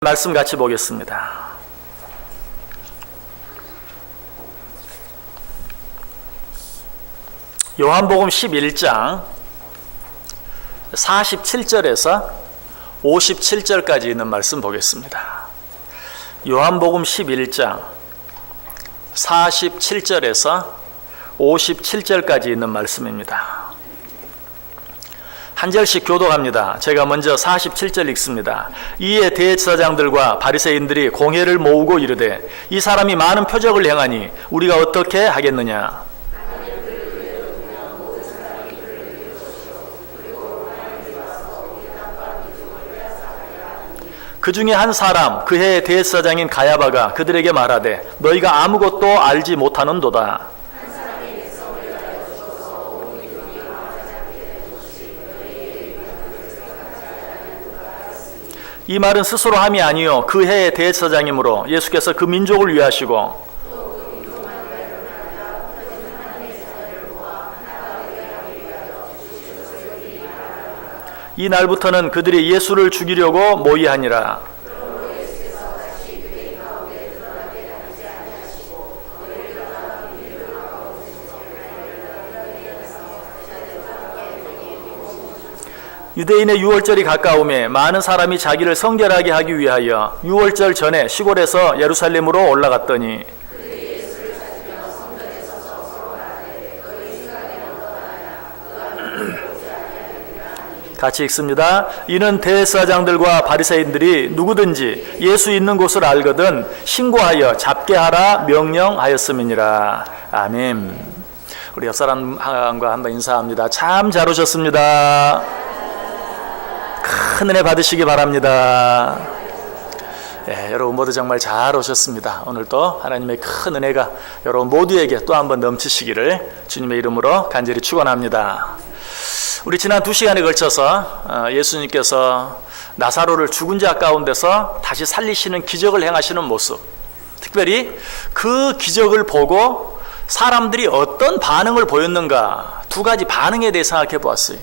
말씀 같이 보겠습니다. 요한복음 11장 47절에서 57절까지 있는 말씀 보겠습니다. 요한복음 11장 47절에서 57절까지 있는 말씀입니다. 한 절씩 교독합니다. 제가 먼저 47절 읽습니다. 이에 대제사장들과 바리새인들이 공회를 모으고 이르되 이 사람이 많은 표적을 행하니 우리가 어떻게 하겠느냐. 그 중에 한 사람 그 해의 대제사장인 가야바가 그들에게 말하되 너희가 아무것도 알지 못하는도다. 이 말은 스스로 함이 아니요 그 해의 대제사장이므로 예수께서 그 민족을 위하시고 이 날부터는 그들이 예수를 죽이려고 모의하니라. 유대인의 유월절이 가까우매 많은 사람이 자기를 성결하게 하기 위하여 유월절 전에 시골에서 예루살렘으로 올라갔더니 같이 읽습니다. 이는 대제사장들과 바리새인들이 누구든지 예수 있는 곳을 알거든 신고하여 잡게 하라 명령하였음이니라. 아멘. 우리 옆 사람과 한번 인사합니다. 참 잘 오셨습니다. 큰 은혜 받으시기 바랍니다. 네, 여러분 모두 정말 잘 오셨습니다. 오늘도 하나님의 큰 은혜가 여러분 모두에게 또 한번 넘치시기를 주님의 이름으로 간절히 축원합니다. 우리 지난 2시간에 걸쳐서 예수님께서 나사로를 죽은 자 가운데서 다시 살리시는 기적을 행하시는 모습, 특별히 그 기적을 보고 사람들이 어떤 반응을 보였는가, 두 가지 반응에 대해 생각해 보았어요.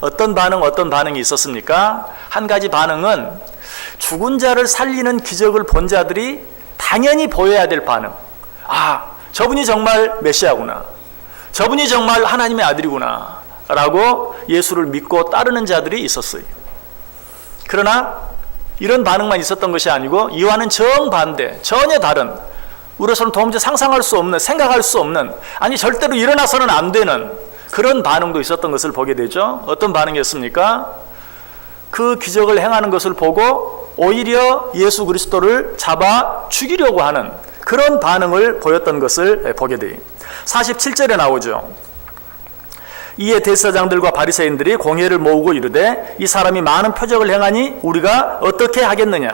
어떤 반응이 있었습니까? 한 가지 반응은 죽은 자를 살리는 기적을 본 자들이 당연히 보여야 될 반응. 아, 저분이 정말 메시아구나. 저분이 정말 하나님의 아들이구나. 라고 예수를 믿고 따르는 자들이 있었어요. 그러나 이런 반응만 있었던 것이 아니고 이와는 정반대, 전혀 다른, 우리로서는 도무지 상상할 수 없는, 생각할 수 없는, 아니 절대로 일어나서는 안 되는 그런 반응도 있었던 것을 보게 되죠. 어떤 반응이었습니까? 그 기적을 행하는 것을 보고 오히려 예수 그리스도를 잡아 죽이려고 하는 그런 반응을 보였던 것을 보게 돼요. 47절에 나오죠. 이에 대제사장들과 바리새인들이 공회를 모으고 이르되 이 사람이 많은 표적을 행하니 우리가 어떻게 하겠느냐.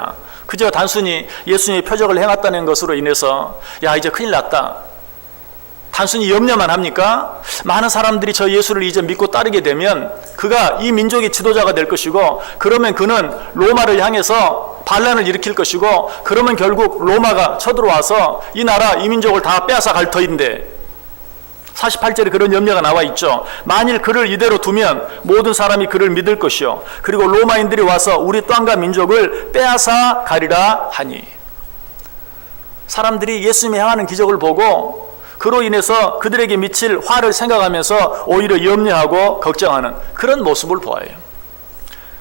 그저 단순히 예수님이 표적을 행했다는 것으로 인해서 야 이제 큰일 났다, 단순히 염려만 합니까? 많은 사람들이 저 예수를 이제 믿고 따르게 되면 그가 이 민족의 지도자가 될 것이고, 그러면 그는 로마를 향해서 반란을 일으킬 것이고, 그러면 결국 로마가 쳐들어와서 이 나라 이 민족을 다 빼앗아 갈 터인데, 48절에 그런 염려가 나와 있죠. 만일 그를 이대로 두면 모든 사람이 그를 믿을 것이요 그리고 로마인들이 와서 우리 땅과 민족을 빼앗아 가리라 하니, 사람들이 예수님이 행하는 기적을 보고 그로 인해서 그들에게 미칠 화를 생각하면서 오히려 염려하고 걱정하는 그런 모습을 보아요.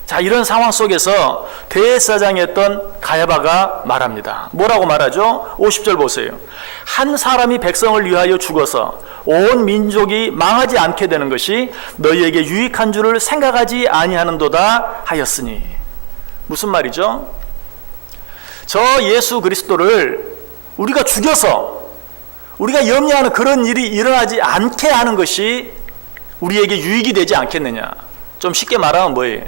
자, 이런 상황 속에서 대제사장이었던 가야바가 말합니다. 뭐라고 말하죠? 50절 보세요. 한 사람이 백성을 위하여 죽어서 온 민족이 망하지 않게 되는 것이 너희에게 유익한 줄을 생각하지 아니하는도다 하였으니. 무슨 말이죠? 저 예수 그리스도를 우리가 죽여서 우리가 염려하는 그런 일이 일어나지 않게 하는 것이 우리에게 유익이 되지 않겠느냐. 좀 쉽게 말하면 뭐예요?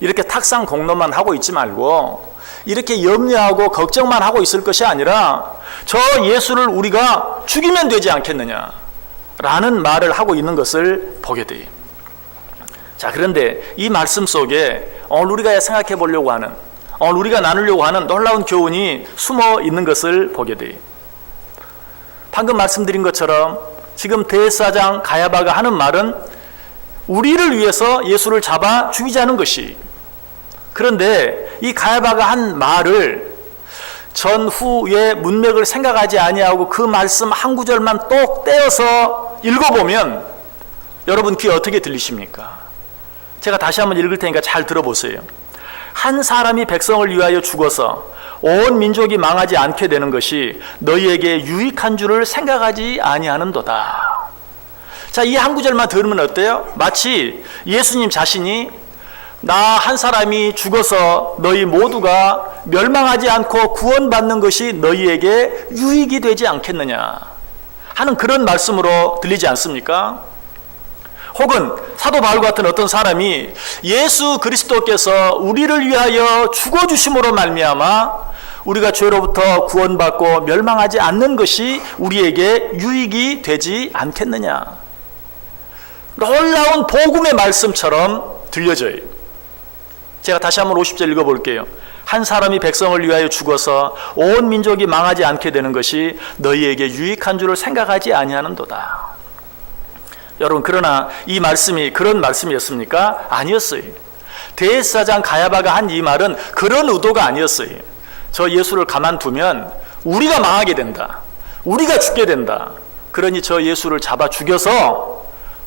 이렇게 탁상 공론만 하고 있지 말고 이렇게 염려하고 걱정만 하고 있을 것이 아니라 저 예수를 우리가 죽이면 되지 않겠느냐 라는 말을 하고 있는 것을 보게 돼요. 자, 그런데 이 말씀 속에 오늘 우리가 생각해 보려고 하는, 오늘 우리가 나누려고 하는 놀라운 교훈이 숨어 있는 것을 보게 돼요. 방금 말씀드린 것처럼 지금 대제사장 가야바가 하는 말은 우리를 위해서 예수를 잡아 죽이자는 것이, 그런데 이 가야바가 한 말을 전후의 문맥을 생각하지 아니하고 그 말씀 한 구절만 똑 떼어서 읽어보면 여러분 귀에 어떻게 들리십니까? 제가 다시 한번 읽을 테니까 잘 들어보세요. 한 사람이 백성을 위하여 죽어서 온 민족이 망하지 않게 되는 것이 너희에게 유익한 줄을 생각하지 아니하는도다. 자, 이 한 구절만 들으면 어때요? 마치 예수님 자신이 나 한 사람이 죽어서 너희 모두가 멸망하지 않고 구원받는 것이 너희에게 유익이 되지 않겠느냐 하는 그런 말씀으로 들리지 않습니까? 혹은 사도 바울 같은 어떤 사람이 예수 그리스도께서 우리를 위하여 죽어주심으로 말미암아 우리가 죄로부터 구원받고 멸망하지 않는 것이 우리에게 유익이 되지 않겠느냐. 놀라운 복음의 말씀처럼 들려져요. 제가 다시 한번 50절 읽어볼게요. 한 사람이 백성을 위하여 죽어서 온 민족이 망하지 않게 되는 것이 너희에게 유익한 줄을 생각하지 아니하는도다. 여러분, 그러나 이 말씀이 그런 말씀이었습니까? 아니었어요. 대제사장 가야바가 한 이 말은 그런 의도가 아니었어요. 저 예수를 가만두면 우리가 망하게 된다. 우리가 죽게 된다. 그러니 저 예수를 잡아 죽여서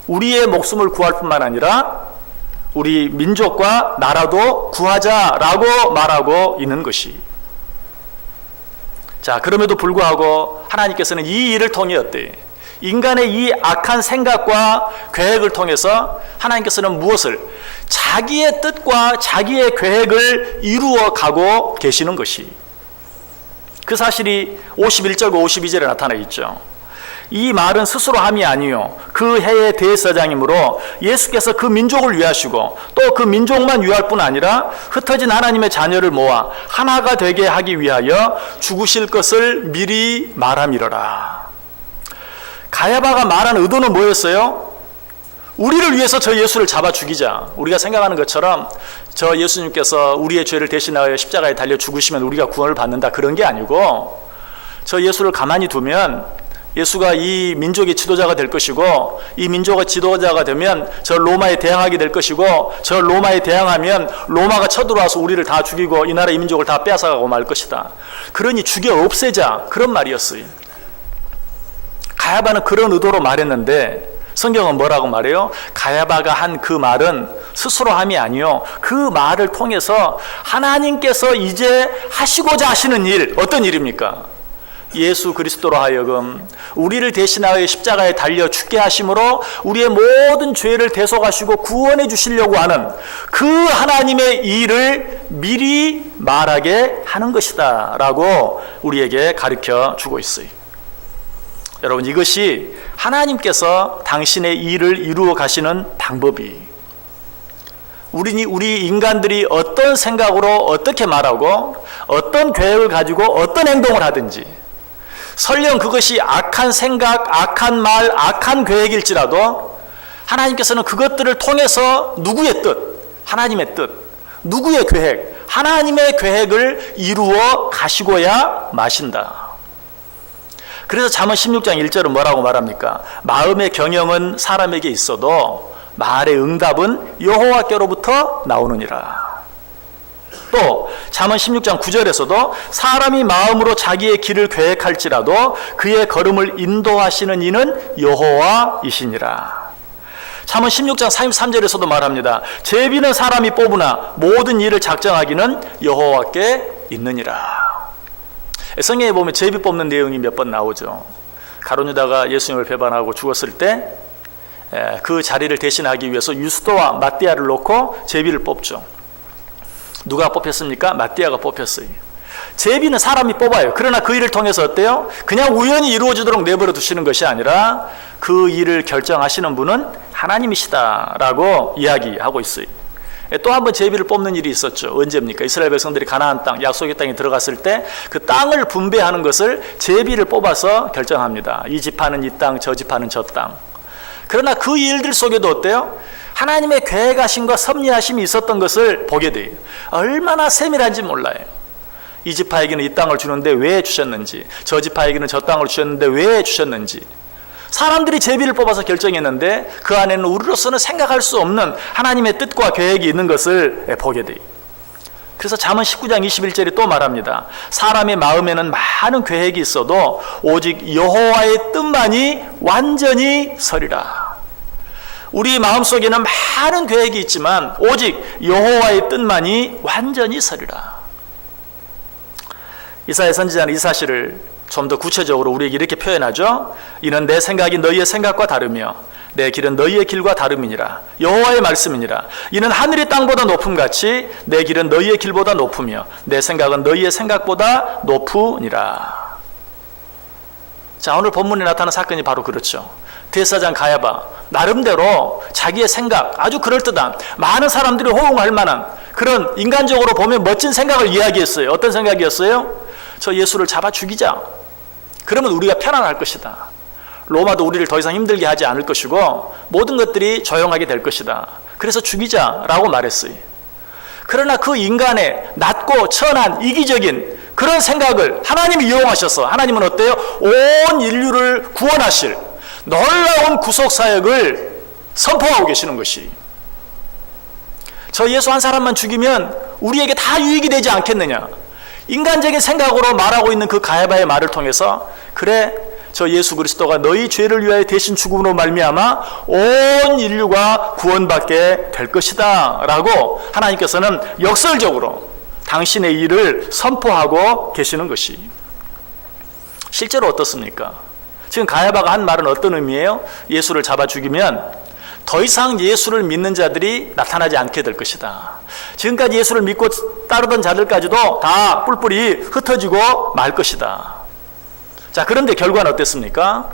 우리의 목숨을 구할 뿐만 아니라 우리 민족과 나라도 구하자라고 말하고 있는 것이. 자, 그럼에도 불구하고 하나님께서는 이 일을 통해 어때요? 인간의 이 악한 생각과 계획을 통해서 하나님께서는 무엇을? 자기의 뜻과 자기의 계획을 이루어 가고 계시는 것이. 그 사실이 51절과 52절에 나타나 있죠. 이 말은 스스로 함이 아니요 그 해의 대제사장이므로 예수께서 그 민족을 위하시고 또 그 민족만 위할 뿐 아니라 흩어진 하나님의 자녀를 모아 하나가 되게 하기 위하여 죽으실 것을 미리 말함이러라. 가야바가 말한 의도는 뭐였어요? 우리를 위해서 저 예수를 잡아 죽이자. 우리가 생각하는 것처럼 저 예수님께서 우리의 죄를 대신하여 십자가에 달려 죽으시면 우리가 구원을 받는다, 그런 게 아니고, 저 예수를 가만히 두면 예수가 이 민족의 지도자가 될 것이고, 이 민족의 지도자가 되면 저 로마에 대항하게 될 것이고, 저 로마에 대항하면 로마가 쳐들어와서 우리를 다 죽이고 이 나라 이 민족을 다 빼앗아가고 말 것이다. 그러니 죽여 없애자, 그런 말이었어요. 가야바는 그런 의도로 말했는데 성경은 뭐라고 말해요? 가야바가 한 그 말은 스스로 함이 아니요 그 말을 통해서 하나님께서 이제 하시고자 하시는 일, 어떤 일입니까? 예수 그리스도로 하여금 우리를 대신하여 십자가에 달려 죽게 하심으로 우리의 모든 죄를 대속하시고 구원해 주시려고 하는 그 하나님의 일을 미리 말하게 하는 것이다 라고 우리에게 가르쳐 주고 있어요. 여러분, 이것이 하나님께서 당신의 일을 이루어 가시는 방법이, 우리 인간들이 어떤 생각으로 어떻게 말하고 어떤 계획을 가지고 어떤 행동을 하든지, 설령 그것이 악한 생각, 악한 말, 악한 계획일지라도 하나님께서는 그것들을 통해서 누구의 뜻, 하나님의 뜻, 누구의 계획, 하나님의 계획을 이루어 가시고야 마신다. 그래서 잠언 16장 1절은 뭐라고 말합니까? 마음의 경영은 사람에게 있어도 말의 응답은 여호와께로부터 나오느니라. 또 잠언 16장 9절에서도 사람이 마음으로 자기의 길을 계획할지라도 그의 걸음을 인도하시는 이는 여호와이시니라. 잠언 16장 33절에서도 말합니다. 제비는 사람이 뽑으나 모든 일을 작정하기는 여호와께 있느니라. 성경에 보면 제비 뽑는 내용이 몇 번 나오죠. 가룟 유다가 예수님을 배반하고 죽었을 때 그 자리를 대신하기 위해서 유스도와 마띠아를 놓고 제비를 뽑죠. 누가 뽑혔습니까? 마띠아가 뽑혔어요. 제비는 사람이 뽑아요. 그러나 그 일을 통해서 어때요? 그냥 우연히 이루어지도록 내버려 두시는 것이 아니라 그 일을 결정하시는 분은 하나님이시다라고 이야기하고 있어요. 또 한 번 제비를 뽑는 일이 있었죠. 언제입니까? 이스라엘 백성들이 가나안 땅, 약속의 땅에 들어갔을 때 그 땅을 분배하는 것을 제비를 뽑아서 결정합니다. 이 지파는 이 땅, 저 지파는 저 땅. 그러나 그 일들 속에도 어때요? 하나님의 계획하심과 섭리하심이 있었던 것을 보게 돼요. 얼마나 세밀한지 몰라요. 이 지파에게는 이 땅을 주는데 왜 주셨는지, 저 지파에게는 저 땅을 주셨는데 왜 주셨는지. 사람들이 제비를 뽑아서 결정했는데 그 안에는 우리로서는 생각할 수 없는 하나님의 뜻과 계획이 있는 것을 보게 돼요. 그래서 잠언 19장 21절이 또 말합니다. 사람의 마음에는 많은 계획이 있어도 오직 여호와의 뜻만이 완전히 서리라. 우리 마음속에는 많은 계획이 있지만 오직 여호와의 뜻만이 완전히 서리라. 이사야 선지자는 이 사실을 좀 더 구체적으로 우리에게 이렇게 표현하죠. 이는 내 생각이 너희의 생각과 다르며 내 길은 너희의 길과 다름이니라. 여호와의 말씀이니라. 이는 하늘이 땅보다 높음같이 내 길은 너희의 길보다 높으며 내 생각은 너희의 생각보다 높으니라. 자, 오늘 본문에 나타난 사건이 바로 그렇죠. 대사장 가야바 나름대로 자기의 생각, 아주 그럴듯한 많은 사람들이 호응할 만한 그런 인간적으로 보면 멋진 생각을 이야기했어요. 어떤 생각이었어요? 저 예수를 잡아 죽이자. 그러면 우리가 편안할 것이다. 로마도 우리를 더 이상 힘들게 하지 않을 것이고 모든 것들이 조용하게 될 것이다. 그래서 죽이자라고 말했어요. 그러나 그 인간의 낮고 천한 이기적인 그런 생각을 하나님이 이용하셔서 하나님은 어때요? 온 인류를 구원하실 놀라운 구속사역을 선포하고 계시는 것이, 저 예수 한 사람만 죽이면 우리에게 다 유익이 되지 않겠느냐, 인간적인 생각으로 말하고 있는 그 가야바의 말을 통해서 그래, 저 예수 그리스도가 너희 죄를 위하여 대신 죽음으로 말미암아 온 인류가 구원받게 될 것이다 라고 하나님께서는 역설적으로 당신의 일을 선포하고 계시는 것이, 실제로 어떻습니까? 지금 가야바가 한 말은 어떤 의미예요? 예수를 잡아 죽이면 더 이상 예수를 믿는 자들이 나타나지 않게 될 것이다. 지금까지 예수를 믿고 따르던 자들까지도 다 뿔뿔이 흩어지고 말 것이다. 자, 그런데 결과는 어땠습니까?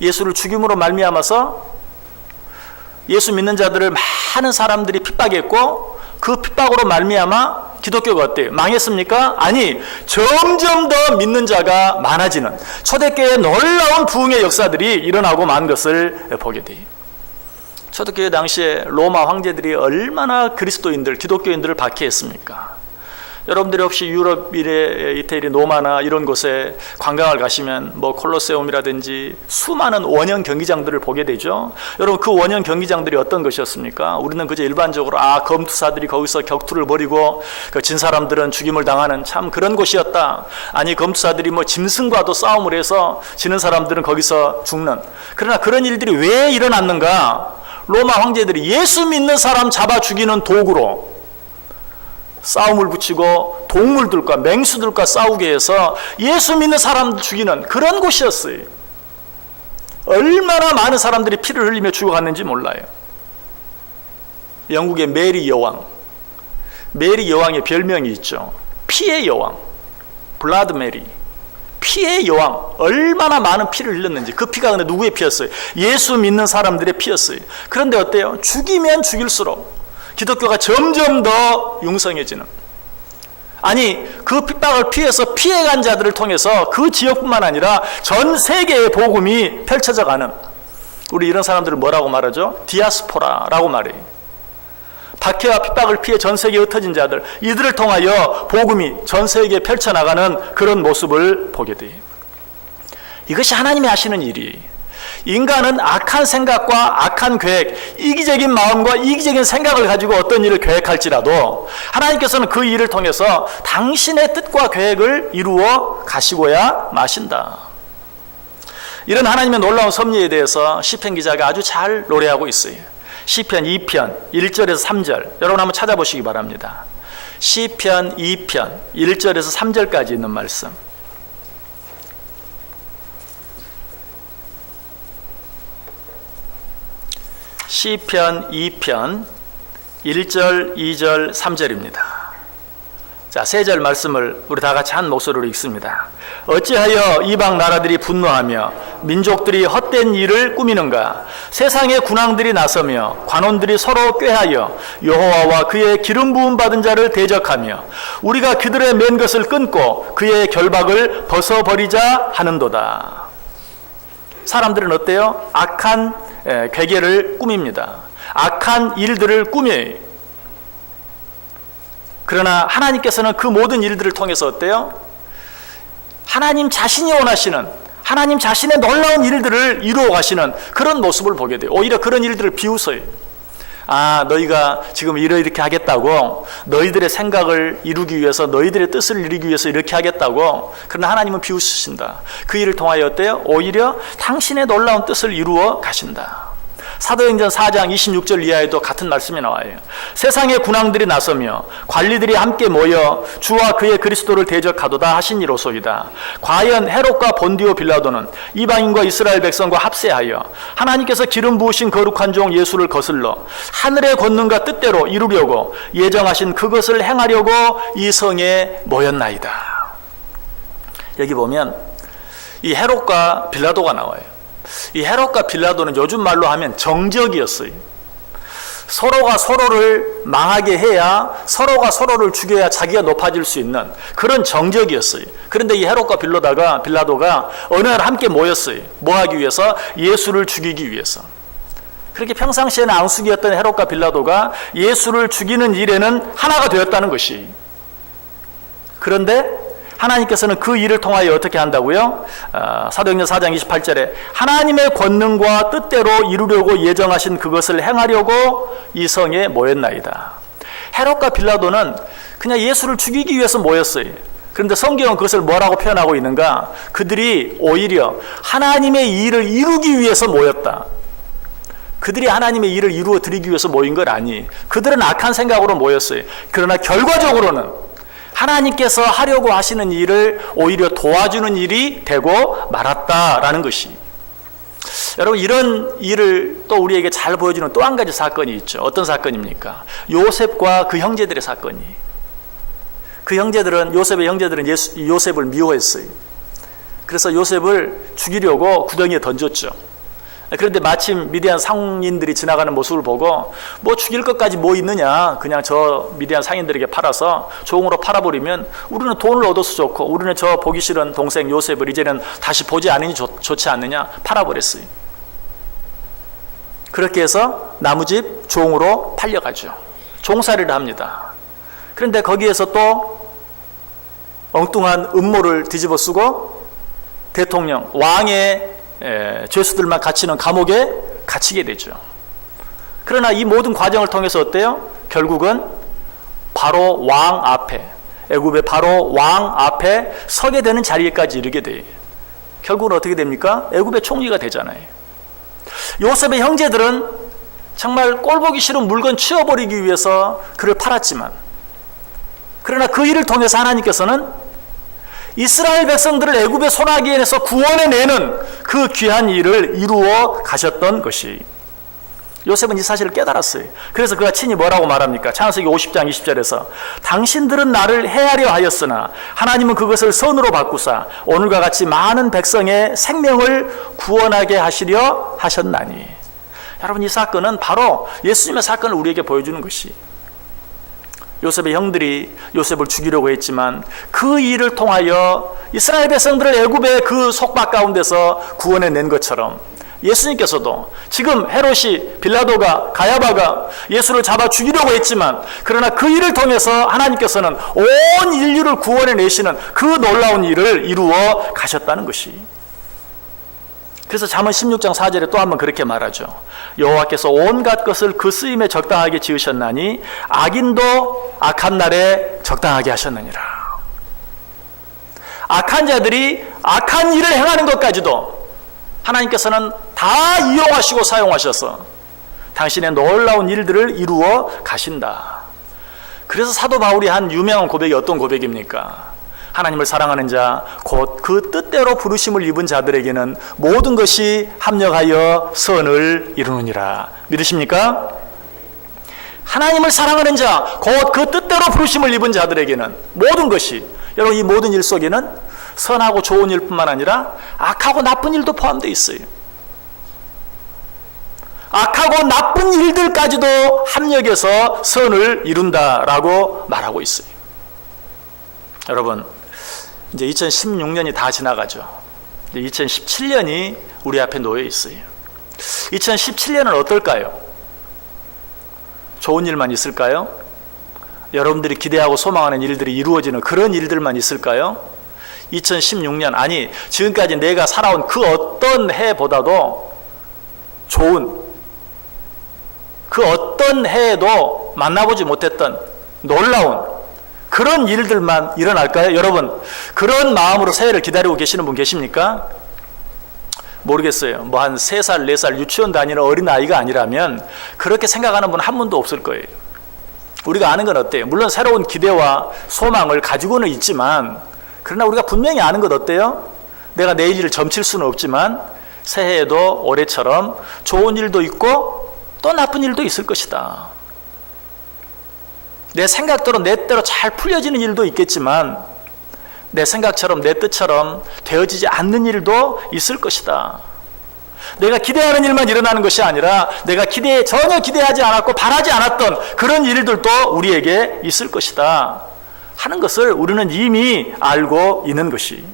예수를 죽임으로 말미암아서 예수 믿는 자들을 많은 사람들이 핍박했고 그 핍박으로 말미암아 기독교가 어때요? 망했습니까? 아니, 점점 더 믿는 자가 많아지는 초대교회의 놀라운 부흥의 역사들이 일어나고 만 것을 보게 돼요. 초대교회 당시에 로마 황제들이 얼마나 그리스도인들, 기독교인들을 박해했습니까? 여러분들이 혹시 유럽, 이태리, 로마나 이런 곳에 관광을 가시면 뭐 콜로세움이라든지 수많은 원형 경기장들을 보게 되죠. 여러분, 그 원형 경기장들이 어떤 것이었습니까? 우리는 그저 일반적으로 검투사들이 거기서 격투를 벌이고 진 사람들은 죽임을 당하는 참 그런 곳이었다. 아니, 검투사들이 뭐 짐승과도 싸움을 해서 지는 사람들은 거기서 죽는. 그러나 그런 일들이 왜 일어났는가? 로마 황제들이 예수 믿는 사람 잡아 죽이는 도구로 싸움을 붙이고 동물들과 맹수들과 싸우게 해서 예수 믿는 사람 죽이는 그런 곳이었어요. 얼마나 많은 사람들이 피를 흘리며 죽어갔는지 몰라요. 영국의 메리 여왕, 메리 여왕의 별명이 있죠. 피의 여왕, 블라드 메리, 피의 여왕. 얼마나 많은 피를 흘렸는지. 그 피가 근데 누구의 피였어요? 예수 믿는 사람들의 피였어요. 그런데 어때요? 죽이면 죽일수록 기독교가 점점 더 융성해지는, 아니, 그 핍박을 피해서 피해간 자들을 통해서 그 지역뿐만 아니라 전 세계의 복음이 펼쳐져 가는, 우리 이런 사람들을 뭐라고 말하죠? 디아스포라라고 말해요. 박해와 핍박을 피해 전 세계에 흩어진 자들, 이들을 통하여 복음이 전 세계에 펼쳐나가는 그런 모습을 보게 돼요. 이것이 하나님이 하시는 일이에요. 인간은 악한 생각과 악한 계획, 이기적인 마음과 이기적인 생각을 가지고 어떤 일을 계획할지라도 하나님께서는 그 일을 통해서 당신의 뜻과 계획을 이루어 가시고야 마신다. 이런 하나님의 놀라운 섭리에 대해서 시편 기자가 아주 잘 노래하고 있어요. 시편 2편 1절에서 3절, 여러분 한번 찾아보시기 바랍니다. 시편 2편 1절에서 3절까지 있는 말씀. 시편 2편 1절, 2절, 3절입니다. 자, 세 절 말씀을 우리 다 같이 한 목소리로 읽습니다. 어찌하여 이방 나라들이 분노하며 민족들이 헛된 일을 꾸미는가? 세상의 군왕들이 나서며 관원들이 서로 꾀하여 여호와와 그의 기름 부음 받은 자를 대적하며 우리가 그들의 맨 것을 끊고 그의 결박을 벗어버리자 하는도다. 사람들은 어때요? 악한 괴계를 꾸밉니다. 악한 일들을 꾸며요. 그러나 하나님께서는 그 모든 일들을 통해서 어때요? 하나님 자신이 원하시는, 하나님 자신의 놀라운 일들을 이루어 가시는 그런 모습을 보게 돼요. 오히려 그런 일들을 비웃어요. 너희가 지금 이렇게 하겠다고, 너희들의 생각을 이루기 위해서, 너희들의 뜻을 이루기 위해서 이렇게 하겠다고. 그러나 하나님은 비웃으신다. 그 일을 통하여 어때요? 오히려 당신의 놀라운 뜻을 이루어 가신다. 사도행전 4장 26절 이하에도 같은 말씀이 나와요. 세상의 군왕들이 나서며 관리들이 함께 모여 주와 그의 그리스도를 대적하도다 하시니로소이다. 과연 헤롯과 본디오 빌라도는 이방인과 이스라엘 백성과 합세하여 하나님께서 기름 부으신 거룩한 종 예수를 거슬러 하늘의 권능과 뜻대로 이루려고 예정하신 그것을 행하려고 이 성에 모였나이다. 여기 보면 이 헤롯과 빌라도가 나와요. 이 헤롯과 빌라도는 요즘 말로 하면 정적이었어요. 서로가 서로를 망하게 해야, 서로가 서로를 죽여야 자기가 높아질 수 있는 그런 정적이었어요. 그런데 이 헤롯과 빌라도가 어느 날 함께 모였어요. 뭐 하기 위해서? 예수를 죽이기 위해서. 그렇게 평상시에는 앙숙이었던 헤롯과 빌라도가 예수를 죽이는 일에는 하나가 되었다는 것이. 그런데 하나님께서는 그 일을 통하여 어떻게 한다고요? 사도행전 4장 28절에 하나님의 권능과 뜻대로 이루려고 예정하신 그것을 행하려고 이 성에 모였나이다. 헤롯과 빌라도는 그냥 예수를 죽이기 위해서 모였어요. 그런데 성경은 그것을 뭐라고 표현하고 있는가? 그들이 오히려 하나님의 일을 이루기 위해서 모였다. 그들이 하나님의 일을 이루어 드리기 위해서 모인 건 아니. 그들은 악한 생각으로 모였어요. 그러나 결과적으로는 하나님께서 하려고 하시는 일을 오히려 도와주는 일이 되고 말았다라는 것이. 여러분, 이런 일을 또 우리에게 잘 보여주는 또 한 가지 사건이 있죠. 어떤 사건입니까? 요셉과 그 형제들의 사건이. 요셉의 형제들은 요셉을 미워했어요. 그래서 요셉을 죽이려고 구덩이에 던졌죠. 그런데 마침 미디안 상인들이 지나가는 모습을 보고 뭐 죽일 것까지 뭐 있느냐, 그냥 저 미디안 상인들에게 팔아서 종으로 팔아버리면 우리는 돈을 얻어서 좋고 우리는 저 보기 싫은 동생 요셉을 이제는 다시 보지 않으니 좋지 않느냐, 팔아버렸어요. 그렇게 해서 나무집 종으로 팔려가죠. 종살이를 합니다. 그런데 거기에서 또 엉뚱한 음모를 뒤집어 쓰고 대통령, 왕의 죄수들만 갇히는 감옥에 갇히게 되죠. 그러나 이 모든 과정을 통해서 어때요? 결국은 바로 왕 앞에, 애굽의 바로 왕 앞에 서게 되는 자리에까지 이르게 돼요. 결국은 어떻게 됩니까? 애굽의 총리가 되잖아요. 요셉의 형제들은 정말 꼴보기 싫은 물건 치워버리기 위해서 그를 팔았지만, 그러나 그 일을 통해서 하나님께서는 이스라엘 백성들을 애굽의 손아귀에서 구원해내는 그 귀한 일을 이루어 가셨던 것이. 요셉은 이 사실을 깨달았어요. 그래서 그가 친히 뭐라고 말합니까? 창세기 50장 20절에서 당신들은 나를 해하려 하였으나 하나님은 그것을 선으로 바꾸사 오늘과 같이 많은 백성의 생명을 구원하게 하시려 하셨나니. 여러분, 이 사건은 바로 예수님의 사건을 우리에게 보여주는 것이. 요셉의 형들이 요셉을 죽이려고 했지만 그 일을 통하여 이스라엘 백성들을 애굽의 그 속박 가운데서 구원해낸 것처럼 예수님께서도 지금 헤롯이, 빌라도가, 가야바가 예수를 잡아 죽이려고 했지만, 그러나 그 일을 통해서 하나님께서는 온 인류를 구원해내시는 그 놀라운 일을 이루어 가셨다는 것이. 그래서 잠언 16장 4절에 또 한번 그렇게 말하죠. 여호와께서 온갖 것을 그 쓰임에 적당하게 지으셨나니 악인도 악한 날에 적당하게 하셨느니라. 악한 자들이 악한 일을 행하는 것까지도 하나님께서는 다 이용하시고 사용하셔서 당신의 놀라운 일들을 이루어 가신다. 그래서 사도 바울이 한 유명한 고백이 어떤 고백입니까? 하나님을 사랑하는 자, 곧 그 뜻대로 부르심을 입은 자들에게는 모든 것이 합력하여 선을 이루느니라. 믿으십니까? 하나님을 사랑하는 자, 곧 그 뜻대로 부르심을 입은 자들에게는 모든 것이, 여러분, 이 모든 일 속에는 선하고 좋은 일뿐만 아니라 악하고 나쁜 일도 포함되어 있어요. 악하고 나쁜 일들까지도 합력해서 선을 이룬다라고 말하고 있어요. 여러분, 이제 2016년이 다 지나가죠. 이제 2017년이 우리 앞에 놓여 있어요. 2017년은 어떨까요? 좋은 일만 있을까요? 여러분들이 기대하고 소망하는 일들이 이루어지는 그런 일들만 있을까요? 2016년, 아니 지금까지 내가 살아온 그 어떤 해보다도 좋은 그 어떤 해에도 만나보지 못했던 놀라운 그런 일들만 일어날까요? 여러분, 그런 마음으로 새해를 기다리고 계시는 분 계십니까? 모르겠어요. 뭐 한 3살, 4살 유치원 다니는 어린아이가 아니라면 그렇게 생각하는 분 한 분도 없을 거예요. 우리가 아는 건 어때요? 물론 새로운 기대와 소망을 가지고는 있지만, 그러나 우리가 분명히 아는 건 어때요? 내가 내일 일을 점칠 수는 없지만 새해에도 올해처럼 좋은 일도 있고 또 나쁜 일도 있을 것이다. 내 생각대로 내 뜻대로 잘 풀려지는 일도 있겠지만 내 생각처럼 내 뜻처럼 되어지지 않는 일도 있을 것이다. 내가 기대하는 일만 일어나는 것이 아니라 내가 전혀 기대하지 않았고 바라지 않았던 그런 일들도 우리에게 있을 것이다 하는 것을 우리는 이미 알고 있는 것이.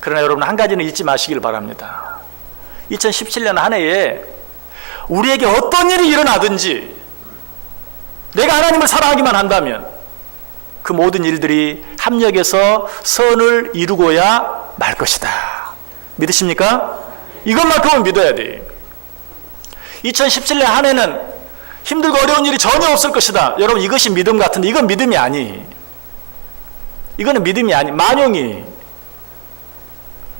그러나 여러분, 한 가지는 잊지 마시길 바랍니다. 2017년 한 해에 우리에게 어떤 일이 일어나든지 내가 하나님을 사랑하기만 한다면 그 모든 일들이 합력해서 선을 이루고야 말 것이다. 믿으십니까? 이것만큼은 믿어야 돼. 2017년 한 해는 힘들고 어려운 일이 전혀 없을 것이다. 여러분, 이것이 믿음 같은데 이건 믿음이 아니. 이거는 믿음이 아니. 만용이.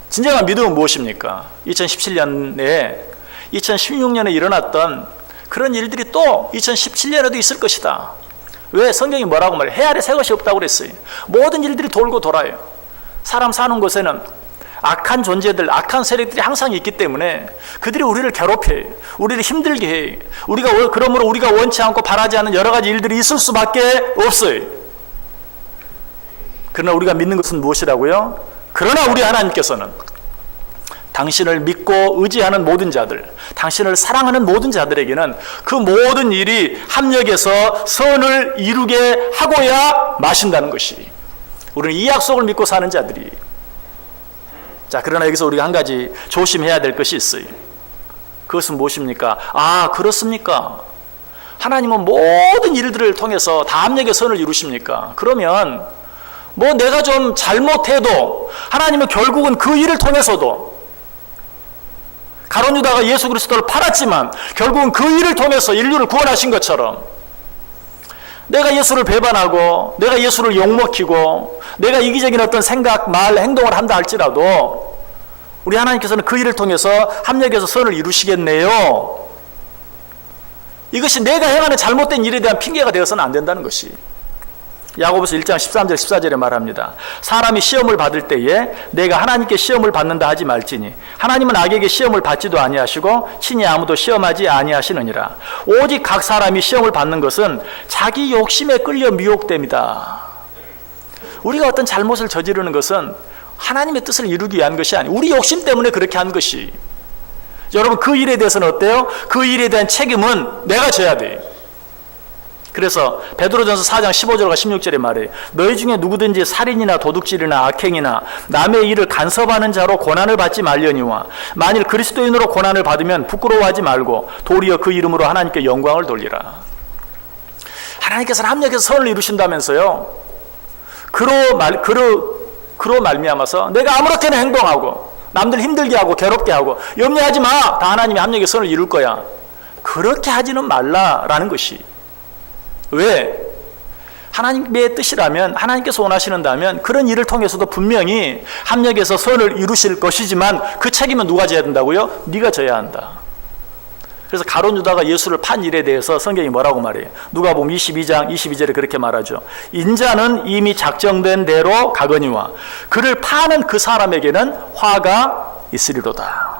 진정한 믿음은 무엇입니까? 2017년에 2016년에 일어났던 그런 일들이 또 2017년에도 있을 것이다. 왜? 성경이 뭐라고 말해요? 해 아래 새 것이 없다고 그랬어요. 모든 일들이 돌고 돌아요. 사람 사는 곳에는 악한 존재들, 악한 세력들이 항상 있기 때문에 그들이 우리를 괴롭혀요. 우리를 힘들게 해요. 그러므로 우리가 원치 않고 바라지 않는 여러 가지 일들이 있을 수밖에 없어요. 그러나 우리가 믿는 것은 무엇이라고요? 그러나 우리 하나님께서는 당신을 믿고 의지하는 모든 자들, 당신을 사랑하는 모든 자들에게는 그 모든 일이 합력해서 선을 이루게 하고야 마신다는 것이, 우리는 이 약속을 믿고 사는 자들이. 자, 그러나 여기서 우리가 한 가지 조심해야 될 것이 있어요. 그것은 무엇입니까? 아, 그렇습니까? 하나님은 모든 일들을 통해서 다 합력의 선을 이루십니까? 그러면 뭐 내가 좀 잘못해도 하나님은 결국은 그 일을 통해서도, 가룟 유다가 예수 그리스도를 팔았지만 결국은 그 일을 통해서 인류를 구원하신 것처럼, 내가 예수를 배반하고 내가 예수를 욕먹히고 내가 이기적인 어떤 생각, 말, 행동을 한다 할지라도 우리 하나님께서는 그 일을 통해서 합력해서 선을 이루시겠네요. 이것이 내가 행하는 잘못된 일에 대한 핑계가 되어서는 안 된다는 것이. 야고보서 1장 13절 14절에 말합니다. 사람이 시험을 받을 때에 내가 하나님께 시험을 받는다 하지 말지니 하나님은 악에게 시험을 받지도 아니하시고 친히 아무도 시험하지 아니하시느니라. 오직 각 사람이 시험을 받는 것은 자기 욕심에 끌려 미혹됩니다. 우리가 어떤 잘못을 저지르는 것은 하나님의 뜻을 이루기 위한 것이 아니에요. 우리 욕심 때문에 그렇게 한 것이. 여러분, 그 일에 대해서는 어때요? 그 일에 대한 책임은 내가 져야 돼요. 그래서 베드로전서 4장 15절과 16절에 말해요. 너희 중에 누구든지 살인이나 도둑질이나 악행이나 남의 일을 간섭하는 자로 고난을 받지 말려니와 만일 그리스도인으로 고난을 받으면 부끄러워하지 말고 도리어 그 이름으로 하나님께 영광을 돌리라. 하나님께서는 합력해서 선을 이루신다면서요. 그로 말미암아서 내가 아무렇게나 행동하고 남들 힘들게 하고 괴롭게 하고 염려하지 마. 다 하나님이 합력의 선을 이룰 거야. 그렇게 하지는 말라라는 것이. 왜? 하나님의 뜻이라면, 하나님께서 원하시는다면 그런 일을 통해서도 분명히 합력해서 선을 이루실 것이지만 그 책임은 누가 져야 된다고요? 네가 져야 한다. 그래서 가룟 유다가 예수를 판 일에 대해서 성경이 뭐라고 말해요? 누가복음 22장 22절에 그렇게 말하죠. 인자는 이미 작정된 대로 가거니와 그를 파는 그 사람에게는 화가 있으리로다.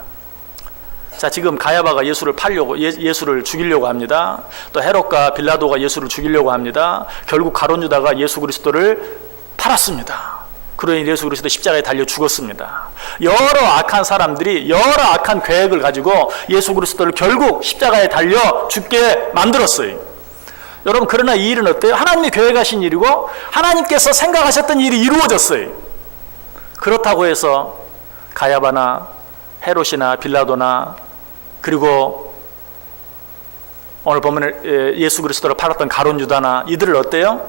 자, 지금 가야바가 예수를 팔려고, 예수를 죽이려고 합니다. 또 헤롯과 빌라도가 예수를 죽이려고 합니다. 결국 가룟 유다가 예수 그리스도를 팔았습니다. 그러니 예수 그리스도 십자가에 달려 죽었습니다. 여러 악한 사람들이 여러 악한 계획을 가지고 예수 그리스도를 결국 십자가에 달려 죽게 만들었어요. 여러분, 그러나 이 일은 어때요? 하나님이 계획하신 일이고 하나님께서 생각하셨던 일이 이루어졌어요. 그렇다고 해서 가야바나 헤롯이나 빌라도나 그리고 오늘 보면 예수 그리스도를 팔았던 가룟 유다나 이들을 어때요?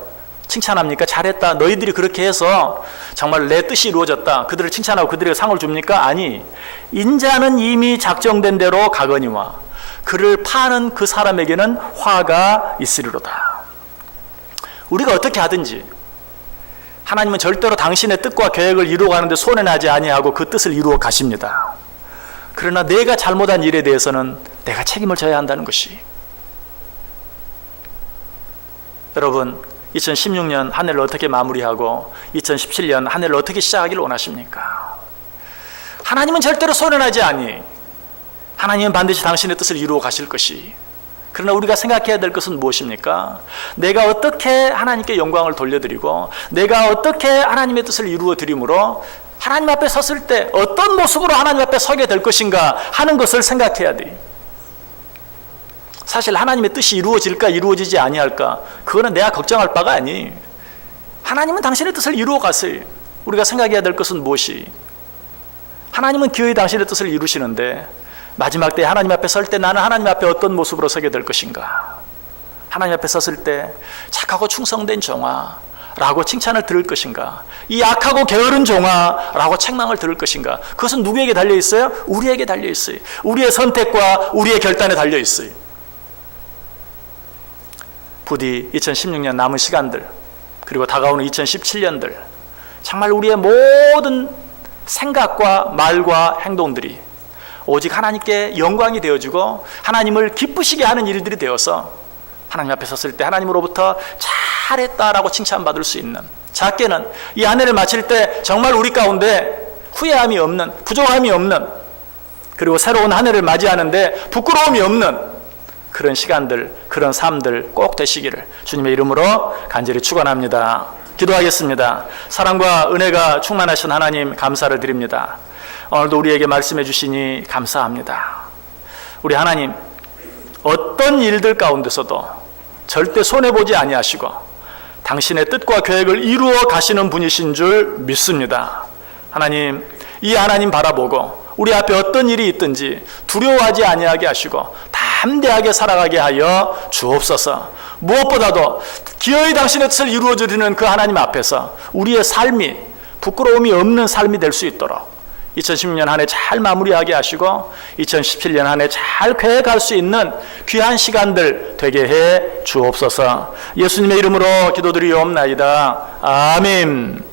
칭찬합니까? 잘했다. 너희들이 그렇게 해서 정말 내 뜻이 이루어졌다. 그들을 칭찬하고 그들에게 상을 줍니까? 아니, 인자는 이미 작정된 대로 가거니와 그를 파는 그 사람에게는 화가 있으리로다. 우리가 어떻게 하든지 하나님은 절대로 당신의 뜻과 계획을 이루어가는데 손해나지 아니하고 그 뜻을 이루어 가십니다. 그러나 내가 잘못한 일에 대해서는 내가 책임을 져야 한다는 것이. 여러분, 2016년 한 해를 어떻게 마무리하고 2017년 한 해를 어떻게 시작하기를 원하십니까? 하나님은 절대로 손해나지 아니. 하나님은 반드시 당신의 뜻을 이루어 가실 것이. 그러나 우리가 생각해야 될 것은 무엇입니까? 내가 어떻게 하나님께 영광을 돌려드리고 내가 어떻게 하나님의 뜻을 이루어 드림으로 하나님 앞에 섰을 때 어떤 모습으로 하나님 앞에 서게 될 것인가 하는 것을 생각해야 돼. 사실 하나님의 뜻이 이루어질까 이루어지지 아니할까 그거는 내가 걱정할 바가 아니. 하나님은 당신의 뜻을 이루어 가세요. 우리가 생각해야 될 것은 무엇이? 하나님은 기어이 당신의 뜻을 이루시는데 마지막 때 하나님 앞에 설 때 나는 하나님 앞에 어떤 모습으로 서게 될 것인가? 하나님 앞에 섰을 때 착하고 충성된 종아라고 칭찬을 들을 것인가? 이 악하고 게으른 종아라고 책망을 들을 것인가? 그것은 누구에게 달려 있어요? 우리에게 달려 있어요. 우리의 선택과 우리의 결단에 달려 있어요. 부디 2016년 남은 시간들 그리고 다가오는 2017년들 정말 우리의 모든 생각과 말과 행동들이 오직 하나님께 영광이 되어주고 하나님을 기쁘시게 하는 일들이 되어서 하나님 앞에 섰을 때 하나님으로부터 잘했다라고 칭찬받을 수 있는, 작게는 이 한 해를 마칠 때 정말 우리 가운데 후회함이 없는, 부족함이 없는, 그리고 새로운 한 해를 맞이하는데 부끄러움이 없는 그런 시간들, 그런 삶들 꼭 되시기를 주님의 이름으로 간절히 축원합니다. 기도하겠습니다. 사랑과 은혜가 충만하신 하나님 감사를 드립니다. 오늘도 우리에게 말씀해 주시니 감사합니다. 우리 하나님, 어떤 일들 가운데서도 절대 손해보지 아니하시고 당신의 뜻과 계획을 이루어 가시는 분이신 줄 믿습니다. 하나님, 이 하나님 바라보고 우리 앞에 어떤 일이 있든지 두려워하지 아니하게 하시고 담대하게 살아가게 하여 주옵소서. 무엇보다도 기어이 당신의 뜻을 이루어 드리는 그 하나님 앞에서 우리의 삶이 부끄러움이 없는 삶이 될 수 있도록 2016년 한 해 잘 마무리하게 하시고 2017년 한 해 잘 계획할 수 있는 귀한 시간들 되게 해 주옵소서. 예수님의 이름으로 기도드리옵나이다. 아멘.